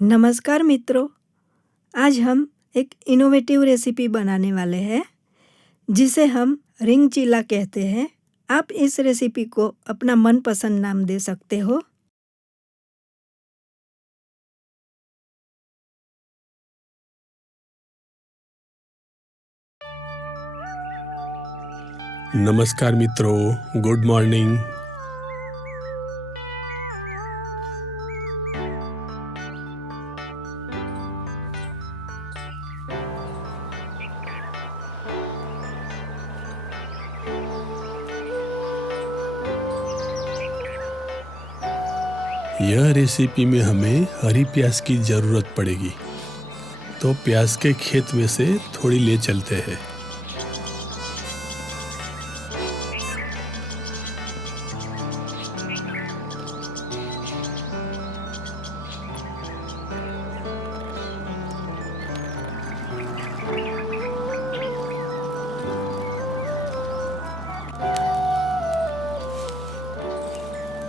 नमस्कार मित्रों, आज हम एक इनोवेटिव रेसिपी बनाने वाले हैं जिसे हम रिंग चीला कहते हैं। आप इस रेसिपी को अपना मनपसंद नाम दे सकते हो। नमस्कार मित्रों, गुड मॉर्निंग। यह रेसिपी में हमें हरी प्याज की ज़रूरत पड़ेगी, तो प्याज के खेत में से थोड़ी ले चलते हैं।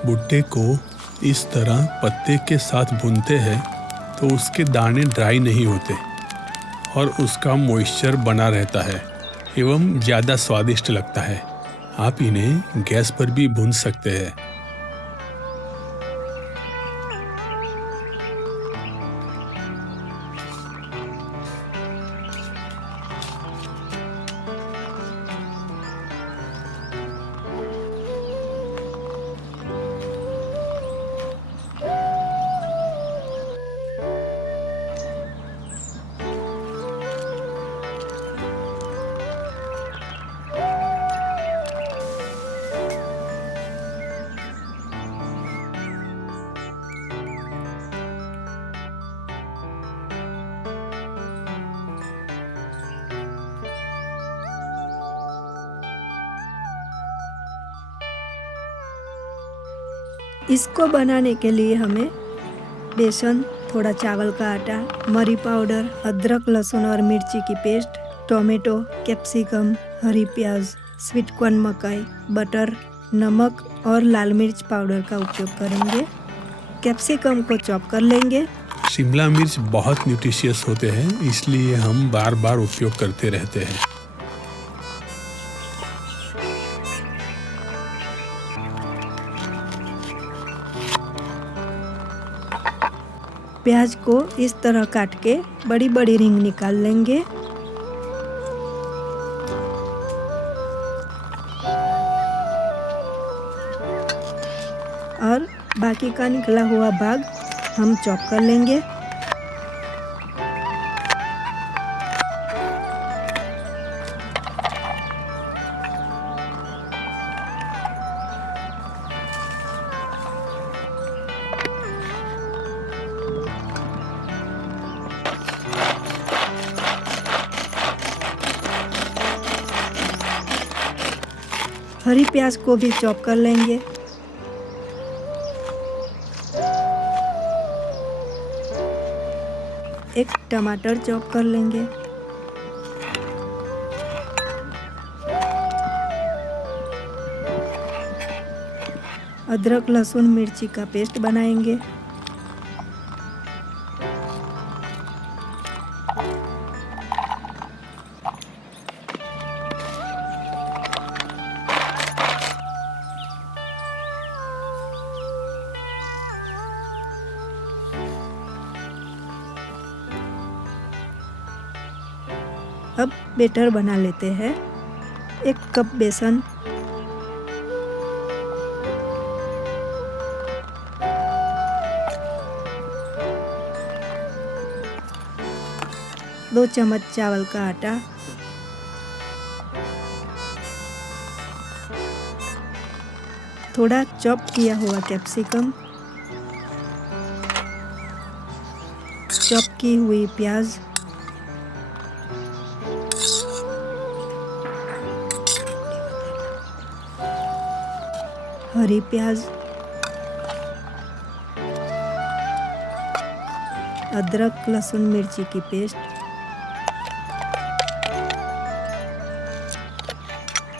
भुट्टे को इस तरह पत्ते के साथ भूनते हैं तो उसके दाने ड्राई नहीं होते और उसका मॉइस्चर बना रहता है एवं ज़्यादा स्वादिष्ट लगता है। आप इन्हें गैस पर भी भून सकते हैं। इसको बनाने के लिए हमें बेसन, थोड़ा चावल का आटा, मरी पाउडर, अदरक, लहसुन और मिर्ची की पेस्ट, टोमेटो, कैप्सिकम, हरी प्याज, स्वीट कॉर्न मकई, बटर, नमक और लाल मिर्च पाउडर का उपयोग करेंगे। कैप्सिकम को चॉप कर लेंगे। शिमला मिर्च बहुत न्यूट्रिशियस होते हैं, इसलिए हम बार बार उपयोग करते रहते हैं। प्याज को इस तरह काट के बड़ी बड़ी रिंग निकाल लेंगे। और बाकी का निकला हुआ भाग हम चॉप कर लेंगे। हरी प्याज को भी चॉप कर लेंगे। एक टमाटर चॉप कर लेंगे। अदरक, लहसुन, मिर्ची का पेस्ट बनाएंगे। अब बैटर बना लेते हैं। 1 कप बेसन, दो चम्मच चावल का आटा, थोड़ा चॉप किया हुआ कैप्सिकम, चॉप की हुई प्याज, हरी प्याज, अदरक, लहसुन, मिर्ची की पेस्ट,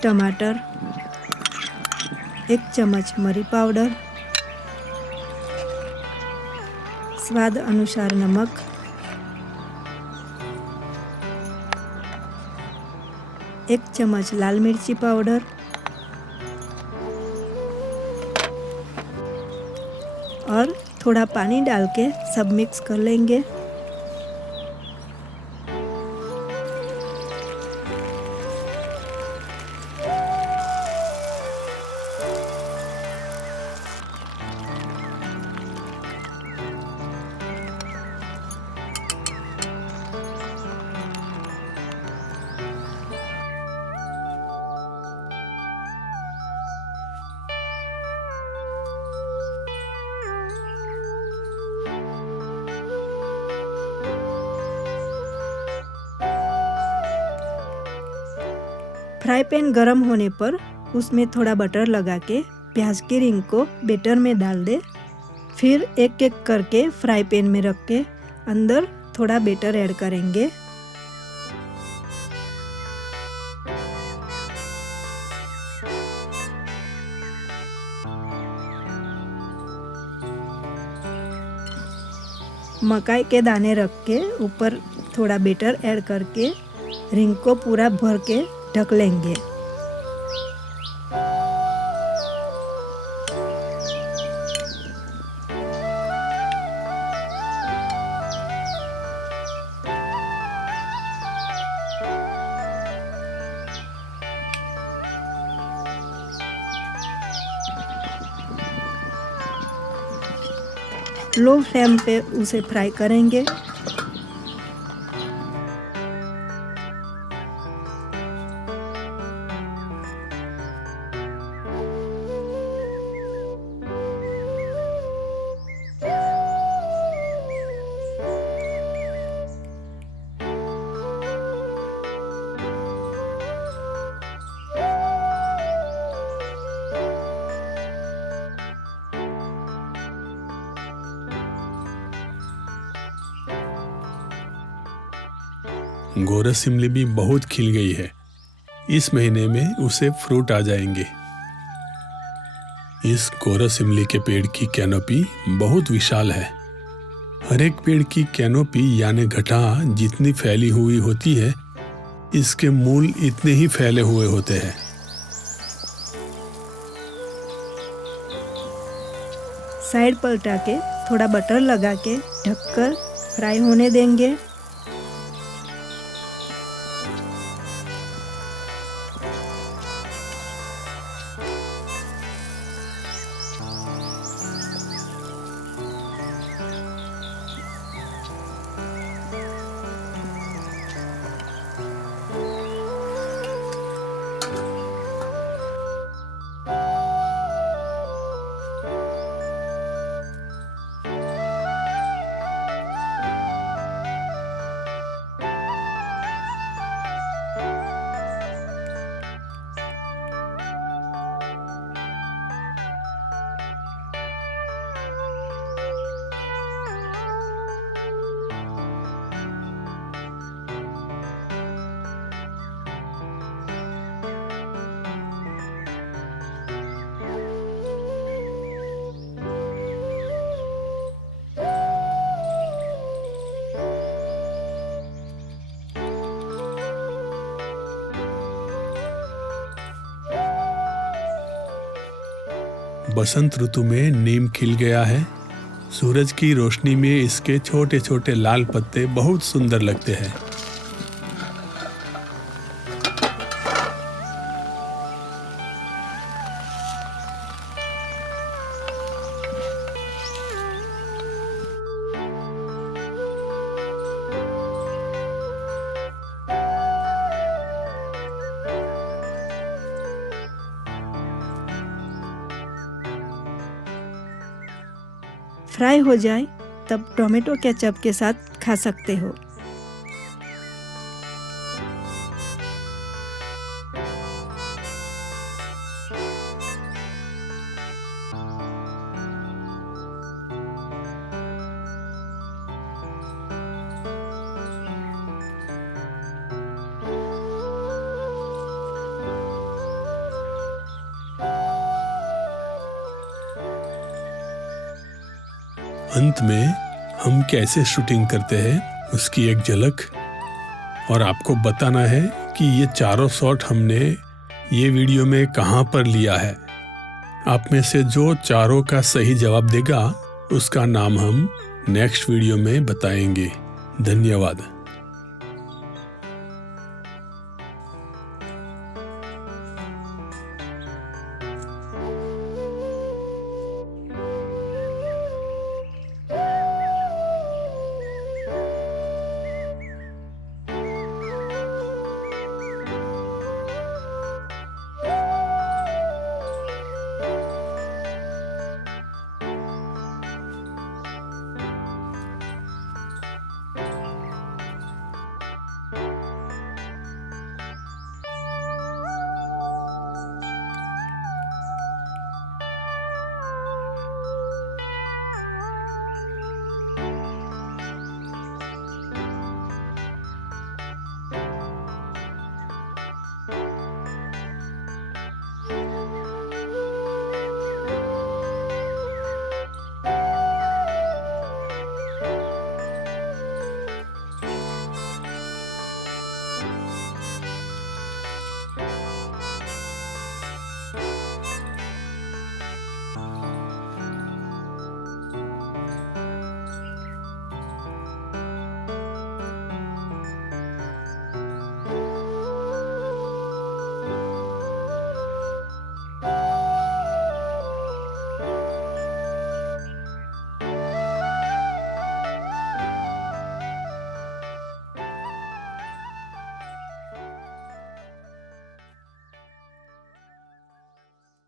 टमाटर, 1 चम्मच मरी पाउडर, स्वाद अनुसार नमक, एक चम्मच लाल मिर्ची पाउडर और थोड़ा पानी डाल के सब मिक्स कर लेंगे। फ्राई पैन गरम होने पर उसमें थोड़ा बटर लगा के प्याज की रिंग को बैटर में डाल दे। फिर एक एक करके फ्राई पैन में रख के अंदर थोड़ा बैटर ऐड करेंगे। मकाई के दाने रख के ऊपर थोड़ा बैटर ऐड करके रिंग को पूरा भर के ढक लेंगे। लो फ्लेम पे उसे फ्राई करेंगे। गोरस इमली भी बहुत खिल गई है। इस महीने में उसे फ्रूट आ जाएंगे। इस गोरस इमली के पेड़ की कैनोपी बहुत विशाल है। हर एक पेड़ की कैनोपी यानी घटा जितनी फैली हुई होती है, इसके मूल इतने ही फैले हुए होते हैं। साइड पलटा के थोड़ा बटर लगा के ढककर फ्राई होने देंगे। बसंत ऋतु में नीम खिल गया है। सूरज की रोशनी में इसके छोटे छोटे लाल पत्ते बहुत सुंदर लगते हैं। फ्राई हो जाए तब टोमेटो केचप के साथ खा सकते हो। अंत में हम कैसे शूटिंग करते हैं उसकी एक झलक, और आपको बताना है कि ये चारों शॉट हमने ये वीडियो में कहाँ पर लिया है। आप में से जो चारों का सही जवाब देगा उसका नाम हम नेक्स्ट वीडियो में बताएंगे। धन्यवाद।